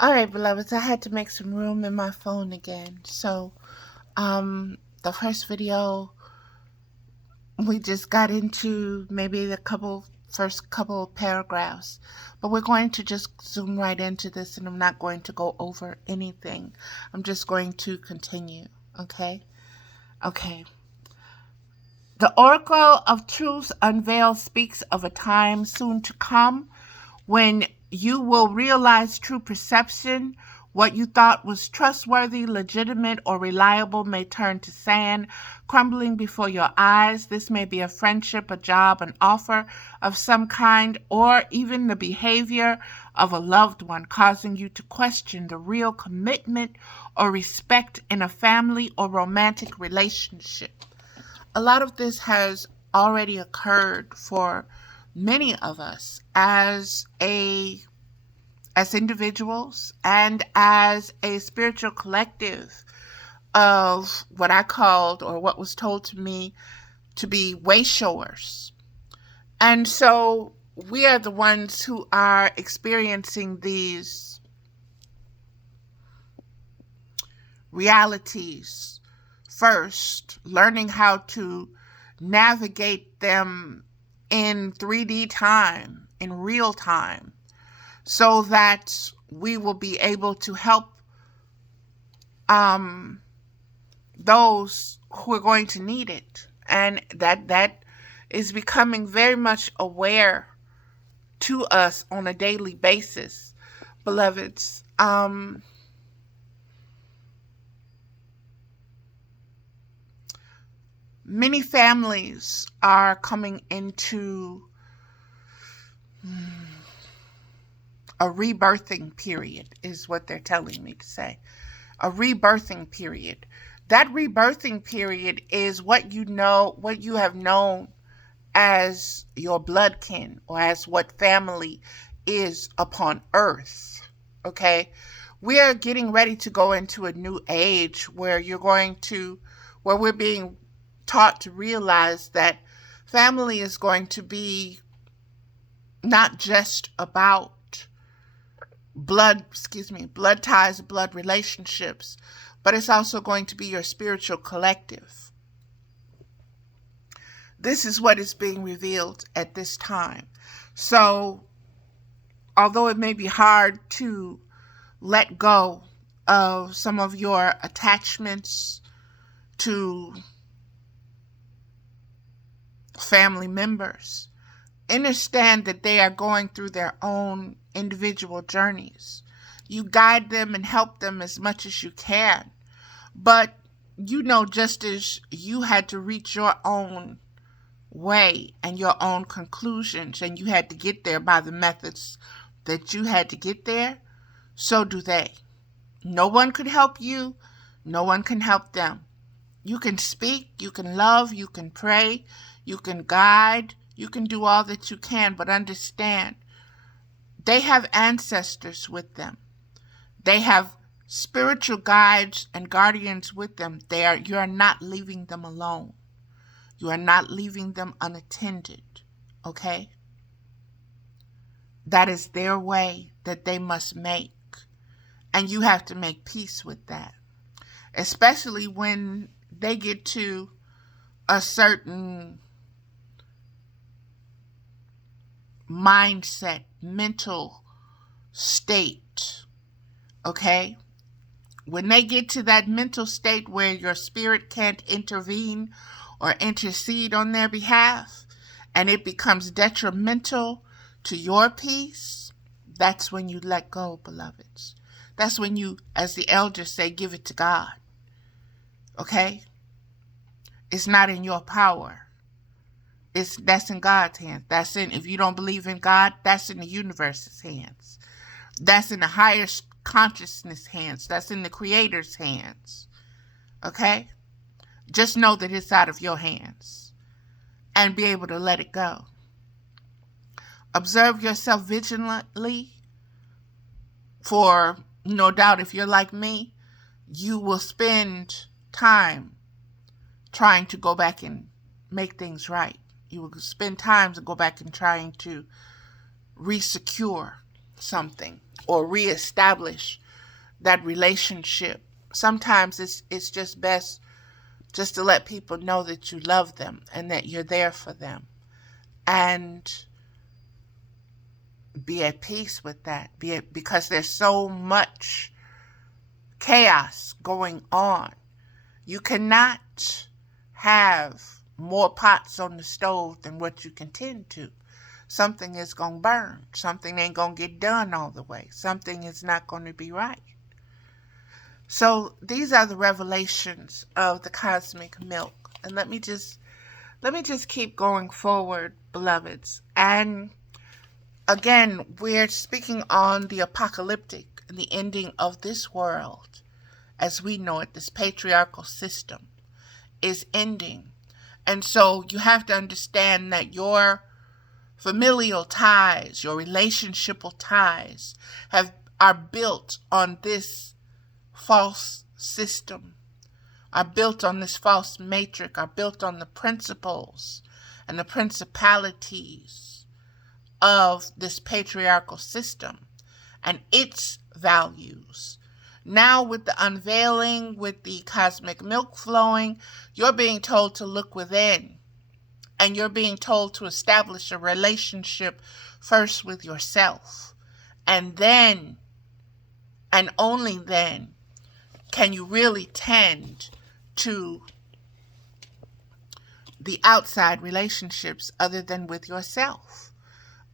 All right, beloveds, I had to make some room in my phone again. The first video we just got into maybe the first couple paragraphs, but we're going to just zoom right into this, and I'm not going to go over anything. I'm just going to continue. Okay. Okay. The Oracle of Truth Unveiled speaks of a time soon to come when you will realize true perception. What you thought was trustworthy, legitimate, or reliable may turn to sand, crumbling before your eyes. This may be a friendship, a job, an offer of some kind, or even the behavior of a loved one, causing you to question the real commitment or respect in a family or romantic relationship. A lot of this has already occurred for many of us as individuals and as a spiritual collective of what I called, or what was told to me, to be way showers. And so we are the ones who are experiencing these realities first, learning how to navigate them in 3D time, in real time, so that we will be able to help those who are going to need it. And that is becoming very much aware to us on a daily basis, beloveds. Many families are coming into a rebirthing period, is what they're telling me to say. A rebirthing period. That rebirthing period is what you have known as your blood kin, or as what family is upon earth. Okay? We are getting ready to go into a new age where we're being taught to realize that family is going to be not just about blood ties, blood relationships, but it's also going to be your spiritual collective. This is what is being revealed at this time. So, although it may be hard to let go of some of your attachments to family members, understand that they are going through their own individual journeys. You guide them and help them as much as you can. But just as you had to reach your own way and your own conclusions, and you had to get there by the methods that you had to get there, so do they. No one could help you. No one can help them. You can speak, you can love, you can pray, you can guide, you can do all that you can, but understand, they have ancestors with them. They have spiritual guides and guardians with them. You are not leaving them alone. You are not leaving them unattended. Okay? That is their way that they must make. And you have to make peace with that. Especially when they get to a certain mindset, mental state. Okay? When they get to that mental state where your spirit can't intervene or intercede on their behalf, and it becomes detrimental to your peace, that's when you let go, beloveds. That's when you, as the elders say, give it to God. Okay? It's not in your power. That's in God's hands. If you don't believe in God, that's in the universe's hands. That's in the higher consciousness hands. That's in the Creator's hands. Okay? Just know that it's out of your hands, and be able to let it go. Observe yourself vigilantly, for no doubt if you're like me, you will spend time trying to go back and make things right. You will spend time to go back and trying to resecure something or reestablish that relationship. Sometimes it's just best just to let people know that you love them and that you're there for them, and be at peace with that. Because there's so much chaos going on. You cannot have more pots on the stove than what you can tend to. Something is going to burn. Something ain't going to get done all the way. Something is not going to be right. So these are the revelations of the cosmic milk. And let me just keep going forward, beloveds. And again, we're speaking on the apocalyptic and the ending of this world as we know it. This patriarchal system is ending. And so you have to understand that your familial ties, your relationship ties are built on this false system, are built on this false matrix, are built on the principles and the principalities of this patriarchal system and its values. Now with the unveiling, with the cosmic milk flowing, you're being told to look within, and you're being told to establish a relationship first with yourself, and then, and only then, can you really tend to the outside relationships other than with yourself.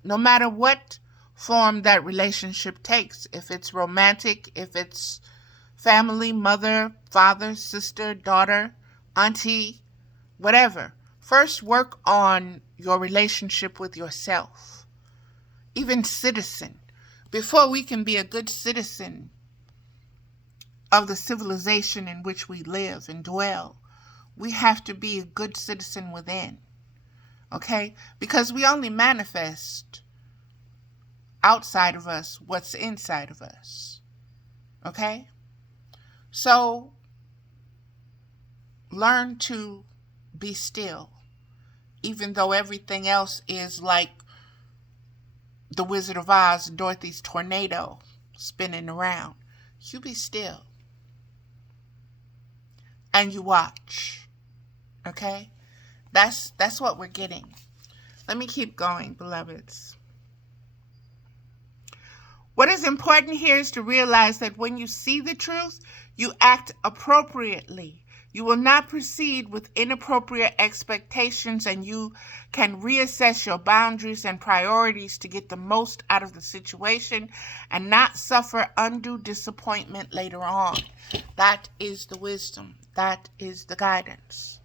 No matter what form that relationship takes, if it's romantic, if it's family, mother, father, sister, daughter, auntie, whatever. First, work on your relationship with yourself. Even citizen. Before we can be a good citizen of the civilization in which we live and dwell, we have to be a good citizen within. Okay? Because we only manifest outside of us what's inside of us. Okay? So, learn to be still. Even though everything else is like the Wizard of Oz, Dorothy's tornado spinning around. You be still. And you watch. Okay? That's what we're getting. Let me keep going, beloveds. What is important here is to realize that when you see the truth, you act appropriately. You will not proceed with inappropriate expectations, and you can reassess your boundaries and priorities to get the most out of the situation and not suffer undue disappointment later on. That is the wisdom. That is the guidance,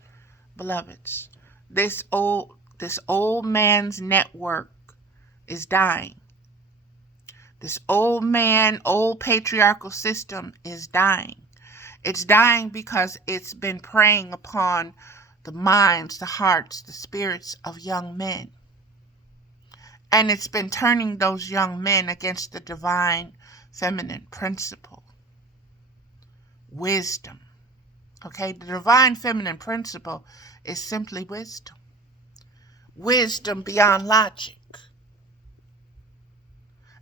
beloveds. This old man's network is dying. This old patriarchal system is dying. It's dying because it's been preying upon the minds, the hearts, the spirits of young men. And it's been turning those young men against the divine feminine principle. Wisdom. Okay, the divine feminine principle is simply wisdom. Wisdom beyond logic.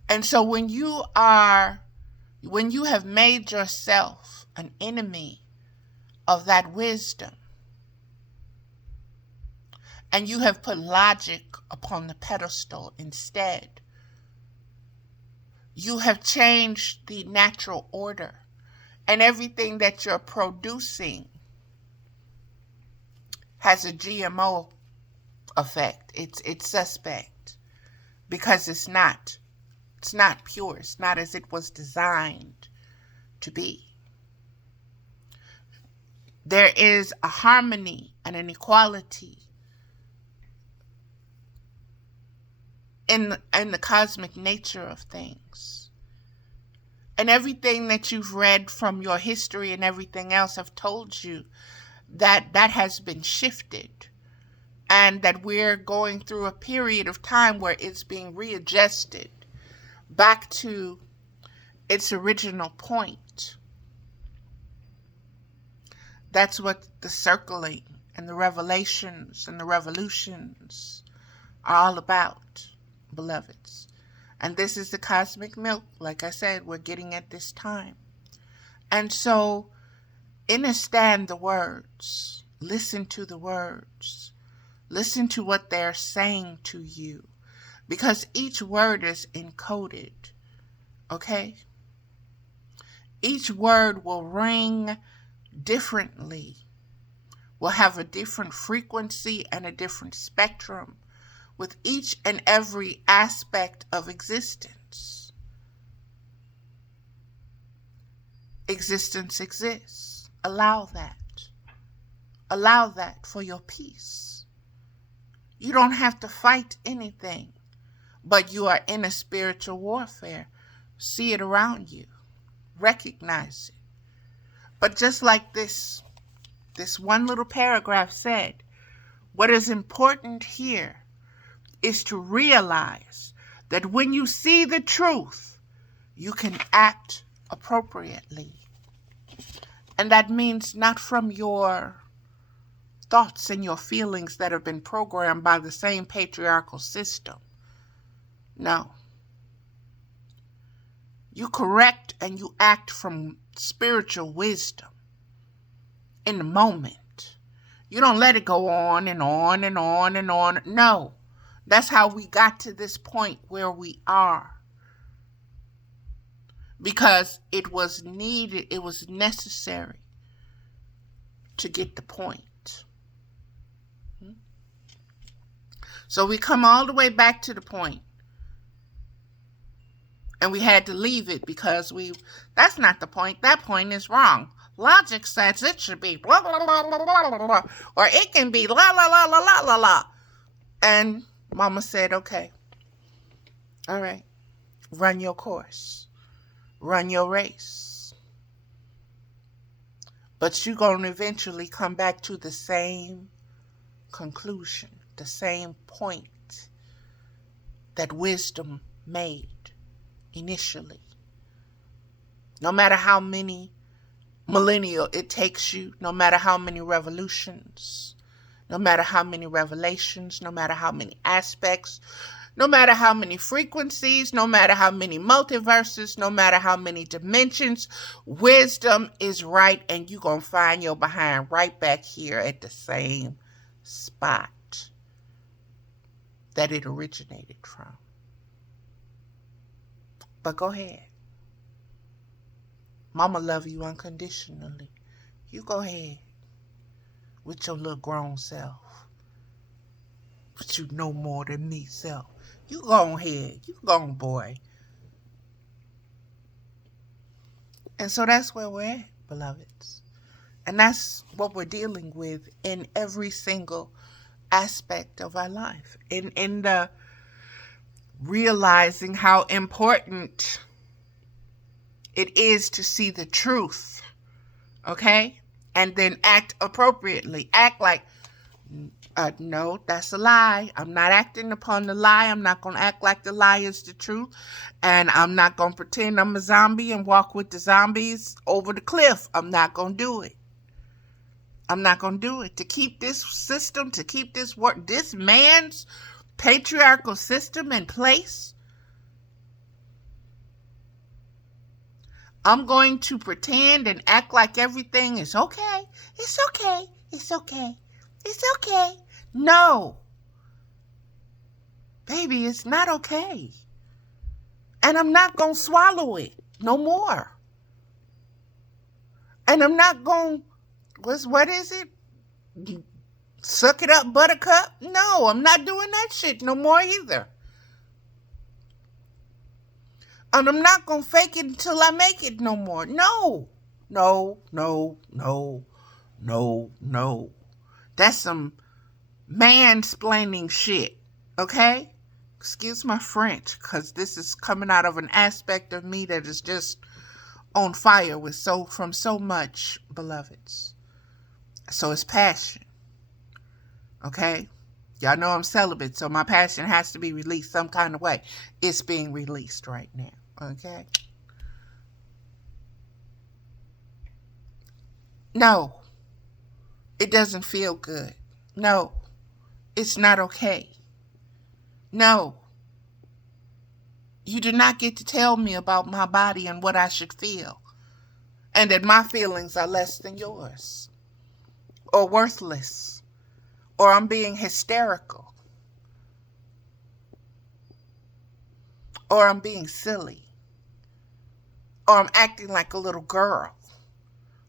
And so when you have made yourself an enemy of that wisdom, and you have put logic upon the pedestal instead, you have changed the natural order, and everything that you're producing has a GMO effect. It's suspect because it's not pure. It's not as it was designed to be. There is a harmony and an equality in the cosmic nature of things. And everything that you've read from your history and everything else have told you that has been shifted, and that we're going through a period of time where it's being readjusted back to its original point. That's what the circling and the revelations and the revolutions are all about, beloveds. And this is the cosmic milk. Like I said, we're getting at this time. And so, understand the words. Listen to the words. Listen to what they're saying to you. Because each word is encoded. Okay? Each word will ring differently. Will have a different frequency and a different spectrum with each and every aspect of existence. Existence exists. Allow that. Allow that for your peace. You don't have to fight anything, but you are in a spiritual warfare. See it around you. Recognize it. But just like this one little paragraph said, what is important here is to realize that when you see the truth, you can act appropriately. And that means not from your thoughts and your feelings that have been programmed by the same patriarchal system. No. You correct and you act from spiritual wisdom in the moment. You don't let it go on and on and on and on. No. That's how we got to this point where we are. Because it was needed, it was necessary to get the point. So we come all the way back to the point. And we had to leave it because that's not the point. That point is wrong. Logic says it should be blah, blah, blah, blah, blah, blah, blah, or it can be la, la, la, la, la, la, la. And Mama said, okay, all right, run your course, run your race. But you're going to eventually come back to the same conclusion, the same point that wisdom made initially. No matter how many millennia it takes you, no matter how many revolutions, no matter how many revelations, no matter how many aspects, no matter how many frequencies, no matter how many multiverses, no matter how many dimensions, wisdom is right, and you're going to find your behind right back here at the same spot that it originated from. But go ahead. Mama love you unconditionally. You go ahead with your little grown self. But you know more than me self. You go ahead. You go on, boy. And so that's where we're at, beloveds. And that's what we're dealing with in every single aspect of our life. In the realizing how important it is to see the truth, okay? And then act appropriately. Act like, no, that's a lie. I'm not acting upon the lie. I'm not going to act like the lie is the truth. And I'm not going to pretend I'm a zombie and walk with the zombies over the cliff. I'm not going to do it. I'm not going to do it. To keep this system, to keep this work, this man's patriarchal system in place, I'm going to pretend and act like everything is okay. It's okay. It's okay. It's okay. No. Baby, it's not okay. And I'm not going to swallow it no more. And I'm not going to, what is it? Suck it up, buttercup? No, I'm not doing that shit no more either. And I'm not going to fake it until I make it no more. No. No, no, no, no, no. That's some mansplaining shit, okay? Excuse my French, because this is coming out of an aspect of me that is just on fire with from so much, beloveds. So it's passion, okay? Y'all know I'm celibate, so my passion has to be released some kind of way. It's being released right now, okay? No, it doesn't feel good. No, it's not okay. No. You do not get to tell me about my body and what I should feel, and that my feelings are less than yours, or worthless, or I'm being hysterical, or I'm being silly, or I'm acting like a little girl,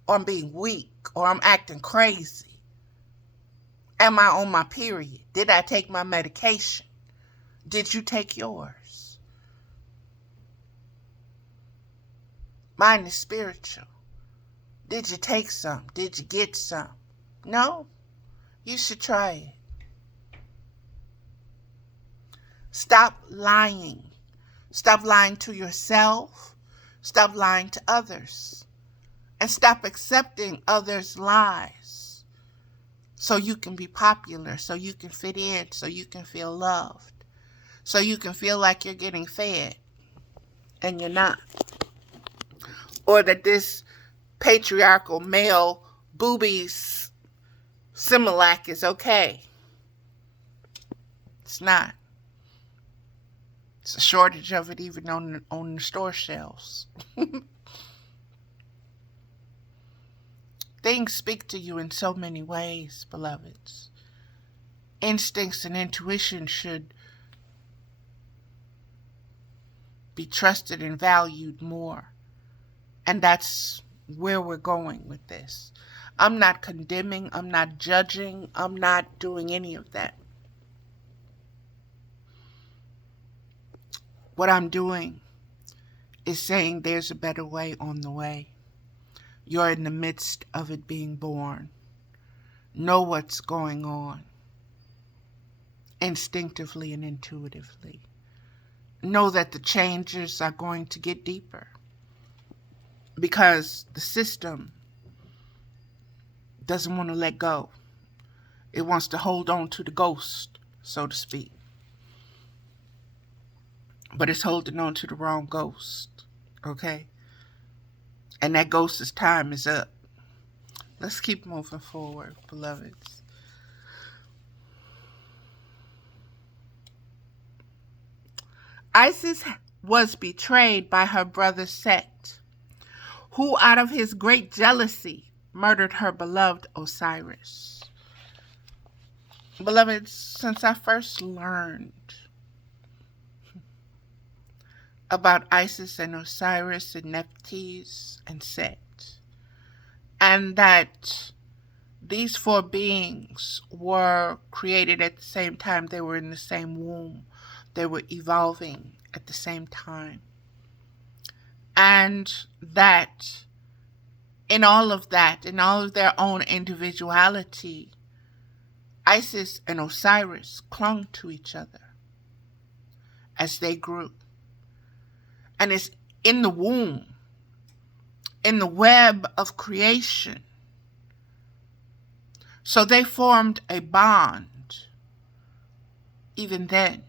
or I'm being weak, or I'm acting crazy. Am I on my period? Did I take my medication? Did you take yours? Mine is spiritual. Did you take some? Did you get some? No? You should try it. Stop lying. Stop lying to yourself. Stop lying to others. And stop accepting others' lies so you can be popular, so you can fit in, so you can feel loved, so you can feel like you're getting fed and you're not. Or that this patriarchal male boobies Similac is okay. It's not. It's a shortage of it even on the store shelves. Things speak to you in so many ways, beloveds. Instincts and intuition should be trusted and valued more. And that's where we're going with this. I'm not condemning, I'm not judging, I'm not doing any of that. What I'm doing is saying there's a better way on the way. You're in the midst of it being born. Know what's going on instinctively and intuitively. Know that the changes are going to get deeper because the system doesn't want to let go. It wants to hold on to the ghost, so to speak. But it's holding on to the wrong ghost, okay? And that ghost's time is up. Let's keep moving forward, beloveds. Isis was betrayed by her brother Set, who out of his great jealousy murdered her beloved Osiris. Beloveds, since I first learned about Isis and Osiris and Nephthys and Set, and that these four beings were created at the same time, they were in the same womb, they were evolving at the same time, and that in all of that, in all of their own individuality, Isis and Osiris clung to each other as they grew. And it's in the womb, in the web of creation. So they formed a bond even then.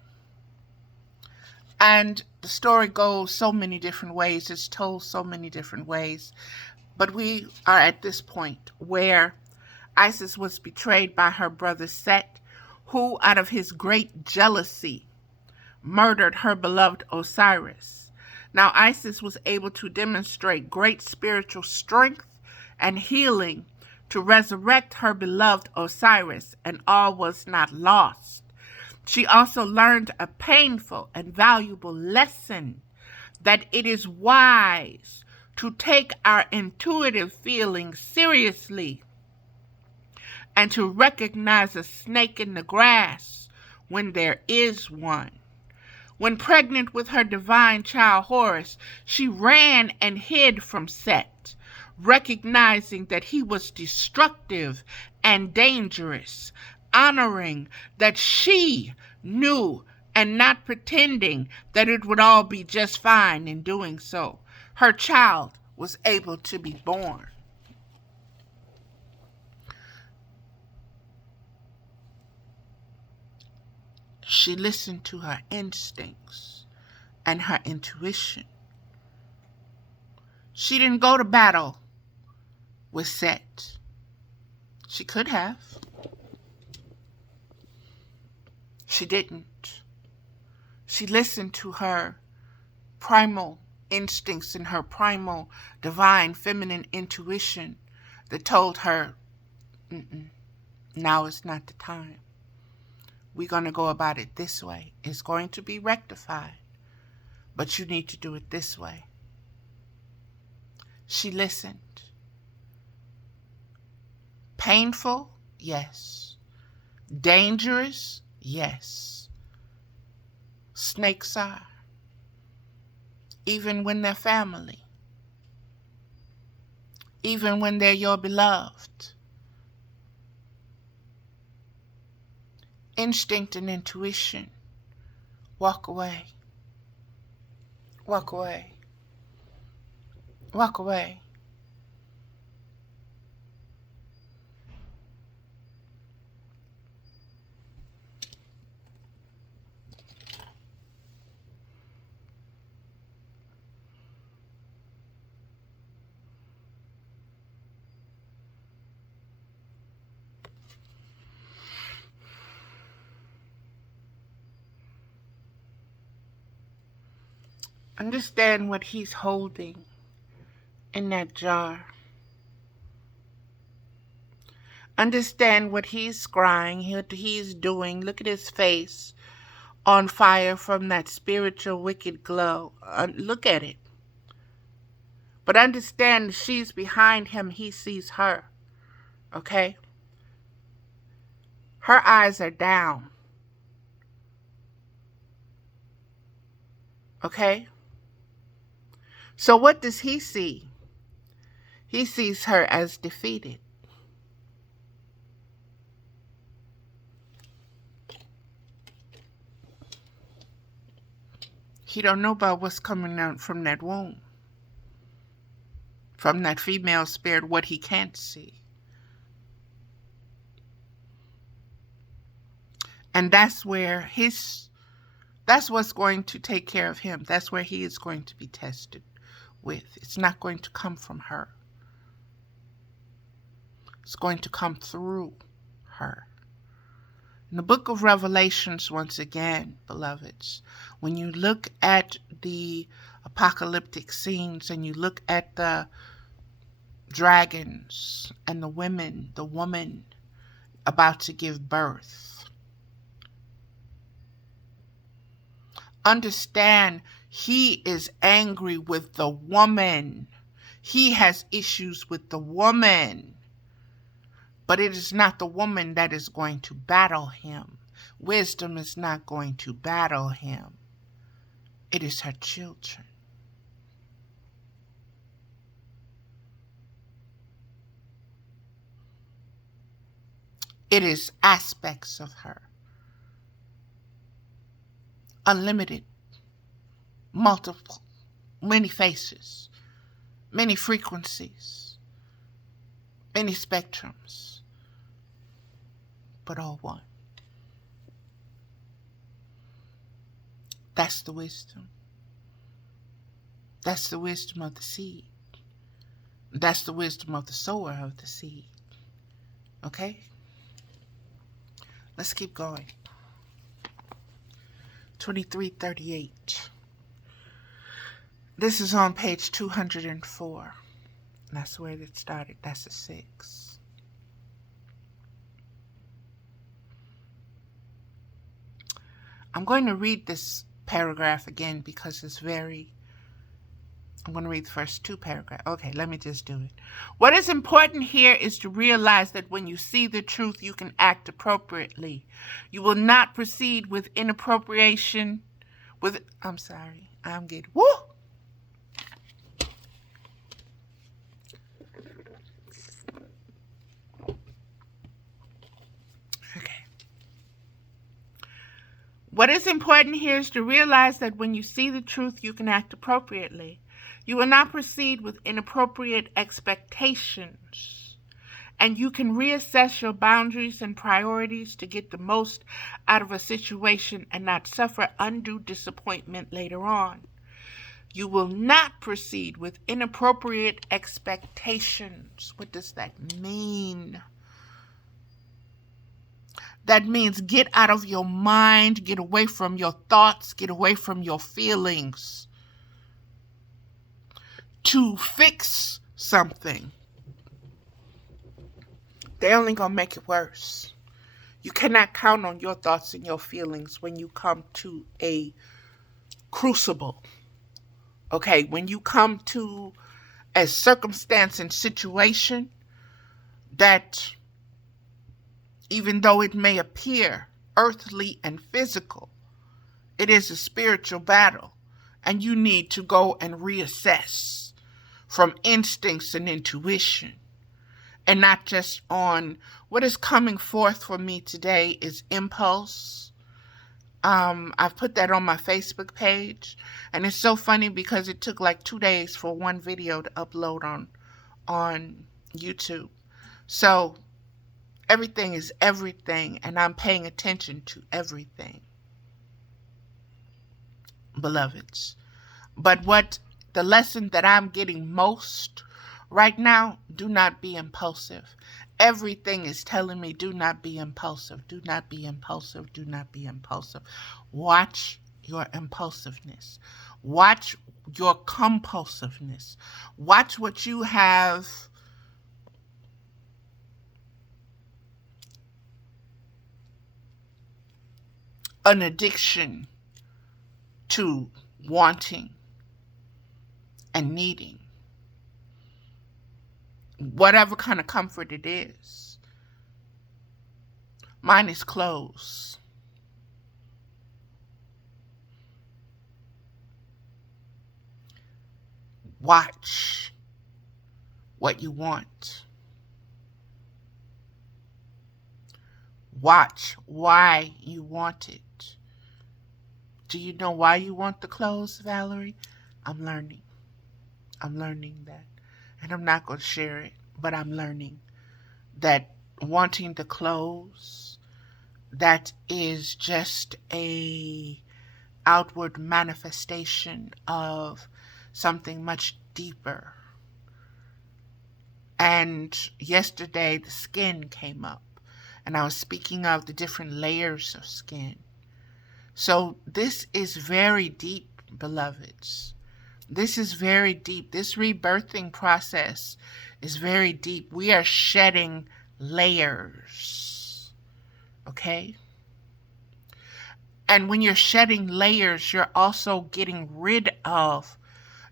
And the story goes so many different ways. It's told so many different ways. But we are at this point where Isis was betrayed by her brother Set, who out of his great jealousy murdered her beloved Osiris. Now Isis was able to demonstrate great spiritual strength and healing to resurrect her beloved Osiris, and all was not lost. She also learned a painful and valuable lesson that it is wise to take our intuitive feelings seriously and to recognize a snake in the grass when there is one. When pregnant with her divine child Horus, she ran and hid from Set, recognizing that he was destructive and dangerous, honoring that she knew and not pretending that it would all be just fine in doing so. Her child was able to be born. She listened to her instincts and her intuition. She didn't go to battle with Set. She could have. She didn't. She listened to her primal instincts and her primal divine feminine intuition that told her, now is not the time. We're going to go about it this way. It's going to be rectified, but you need to do it this way. She listened. Painful? Yes. Dangerous? Yes. Snakes are. Even when they're family. Even when they're your beloved. Instinct and intuition. Walk away. Walk away. Walk away. Understand what he's holding in that jar. Understand what he's scrying, what he's doing. Look at his face on fire from that spiritual wicked glow. Look at it. But understand she's behind him. He sees her. Okay? Her eyes are down. Okay? So what does he see? He sees her as defeated. He don't know about what's coming out from that womb. From that female spirit, what he can't see. And that's what's going to take care of him. That's where he is going to be tested with. It's not going to come from her. It's going to come through her. In the book of Revelations, once again, beloveds, when you look at the apocalyptic scenes and you look at the dragons and the woman about to give birth, understand he is angry with the woman. He has issues with the woman. But it is not the woman that is going to battle him. Wisdom is not going to battle him. It is her children. It is aspects of her. Unlimited, multiple, many faces, many frequencies, many spectrums, but all one. That's the wisdom. That's the wisdom of the seed. That's the wisdom of the sower of the seed. Okay? Let's keep going. 2338. This is on page 204. That's where it started. That's a 6. I'm going to read this paragraph again because it's I'm going to read the first 2 paragraphs. Okay, let me just do it. What is important here is to realize that when you see the truth, you can act appropriately. You will not proceed with inappropriation, woo! What is important here is to realize that when you see the truth, you can act appropriately. You will not proceed with inappropriate expectations. And you can reassess your boundaries and priorities to get the most out of a situation and not suffer undue disappointment later on. You will not proceed with inappropriate expectations. What does that mean? That means get out of your mind, get away from your thoughts, get away from your feelings. to fix something, they're only going to make it worse. You cannot count on your thoughts and your feelings when you come to a crucible. Okay, when you come to a circumstance and situation that, even though it may appear earthly and physical, it is a spiritual battle. And you need to go and reassess from instincts and intuition, and not just on what is coming forth for me today is impulse. I've put that on my Facebook page, and it's so funny because it took like 2 days for one video to upload on YouTube. So everything is everything, and I'm paying attention to everything, beloveds. But what the lesson that I'm getting most right now, do not be impulsive. Everything is telling me, do not be impulsive. Do not be impulsive. Do not be impulsive. Watch your impulsiveness. Watch your compulsiveness. Watch what you have an addiction to wanting and needing. Whatever kind of comfort it is. Mine is clothes. Watch what you want. Watch why you want it. Do you know why you want the clothes, Valerie? I'm learning. I'm learning that. And I'm not going to share it, but I'm learning that wanting the clothes, that is just a outward manifestation of something much deeper. And yesterday the skin came up, and I was speaking of the different layers of skin. So this is very deep, beloveds. This is very deep. This rebirthing process is very deep. We are shedding layers. Okay? And when you're shedding layers, you're also getting rid of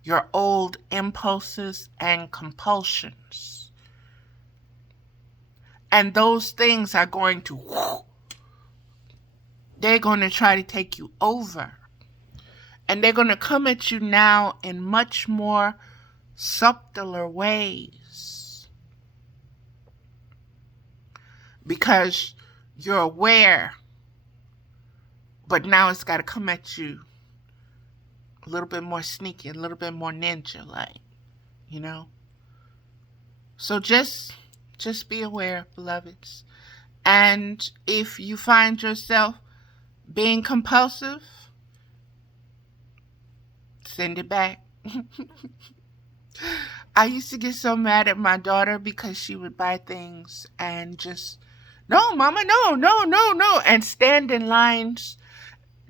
your old impulses and compulsions. And those things are going to, they're going to try to take you over. And they're going to come at you now in much more subtler ways. Because you're aware, but now it's got to come at you a little bit more sneaky, a little bit more ninja-like, you know? So just be aware, beloveds. And if you find yourself being compulsive, send it back. I used to get so mad at my daughter because she would buy things and just, no, mama, no, and stand in lines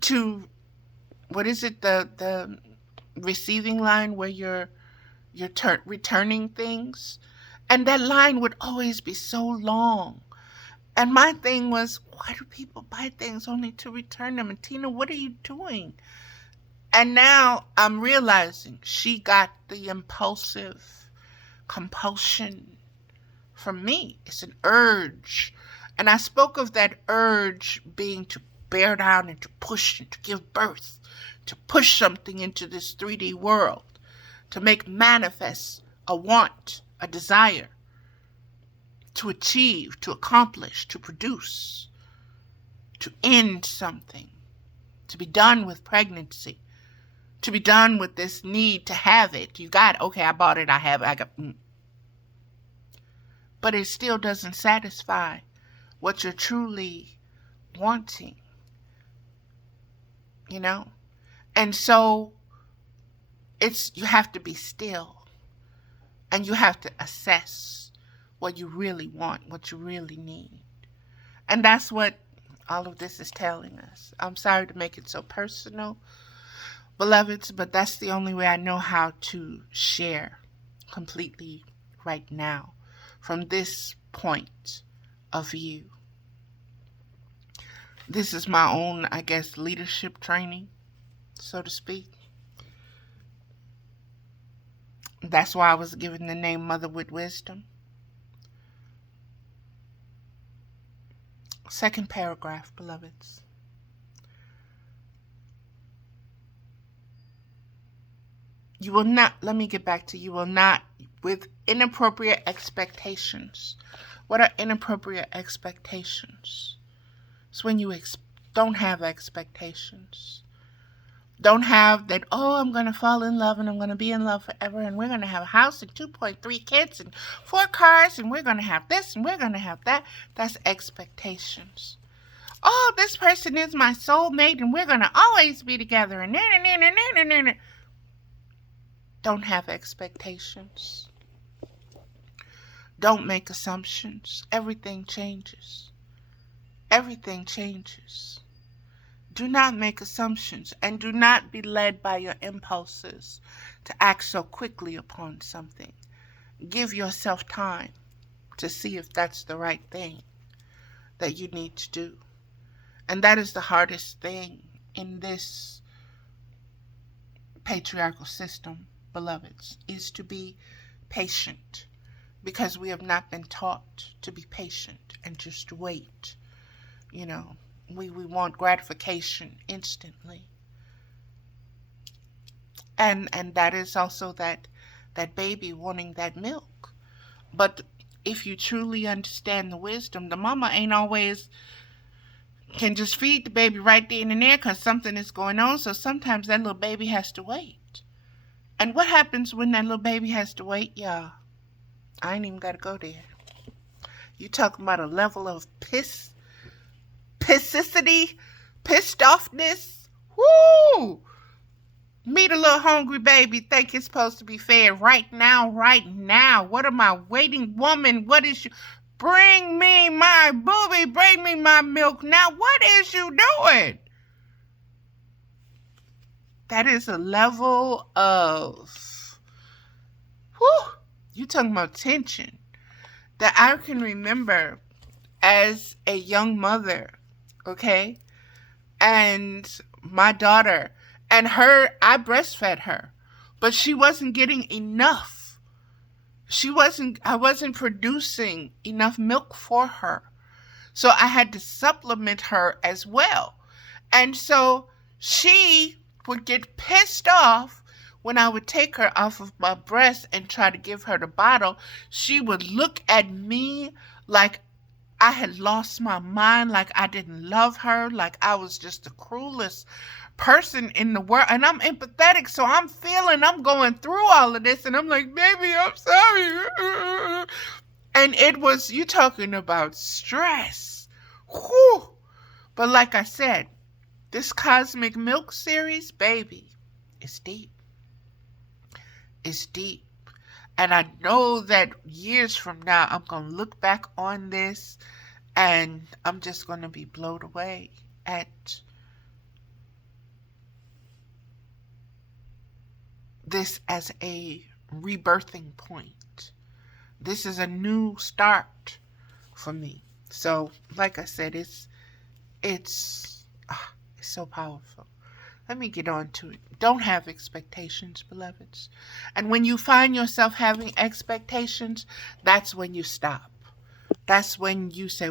to, what is it, the receiving line where you're returning things. And that line would always be so long. And my thing was, why do people buy things only to return them? And Tina, what are you doing? And now I'm realizing she got the impulsive compulsion from me. It's an urge. And I spoke of that urge being to bear down and to push and to give birth, to push something into this 3D world, to make manifest a want, a desire, to achieve, to accomplish, to produce, to end something, to be done with pregnancy, to be done with this need to have it. You got it. Okay, I bought it. I have it. I got But it still doesn't satisfy what you're truly wanting. You know? And so you have to be still. And you have to assess what you really want, what you really need. And that's what all of this is telling us. I'm sorry to make it so personal, beloveds, but that's the only way I know how to share completely right now from this point of view. This is my own, I guess, leadership training, so to speak. That's why I was given the name Mother with Wisdom. Second paragraph, beloveds. You will not, let me get back to you will not, with inappropriate expectations. What are inappropriate expectations? It's when you don't have expectations. Don't have that, oh, I'm going to fall in love and I'm going to be in love forever and we're going to have a house and 2.3 kids and 4 cars and we're going to have this and we're going to have that. That's expectations. Oh, this person is my soulmate and we're going to always be together and don't have expectations. Don't make assumptions. Everything changes. Everything changes. Do not make assumptions and do not be led by your impulses to act so quickly upon something. Give yourself time to see if that's the right thing that you need to do. And that is the hardest thing in this patriarchal system, beloveds, is to be patient, because we have not been taught to be patient and just wait. You know, we want gratification instantly. And that is also that baby wanting that milk. But if you truly understand the wisdom, the mama ain't always can just feed the baby right then and there because something is going on. So sometimes that little baby has to wait. And what happens when that little baby has to wait, y'all? I ain't even got to go there. You talking about a level of pissicity, pissed offness. Woo! Meet a little hungry baby, think it's supposed to be fed right now. What am I waiting, woman? What is you? Bring me my booby, bring me my milk now. What is you doing? That is a level of, you talking about tension that I can remember as a young mother, okay? And my daughter, and her, I breastfed her, but she wasn't getting enough. I wasn't producing enough milk for her. So I had to supplement her as well. And so she would get pissed off when I would take her off of my breast and try to give her the bottle. She would look at me like I had lost my mind, like I didn't love her, like I was just the cruelest person in the world. And I'm empathetic, so I'm going through all of this, and I'm like, baby, I'm sorry. And it was, you talking about stress. Whew. But like I said, this Cosmic Milk series, baby, it's deep. It's deep. And I know that years from now, I'm going to look back on this and I'm just going to be blown away at this as a rebirthing point. This is a new start for me. So, like I said, it's so powerful. Let me get on to it. Don't have expectations, beloveds. And when you find yourself having expectations, that's when you stop. That's when you say,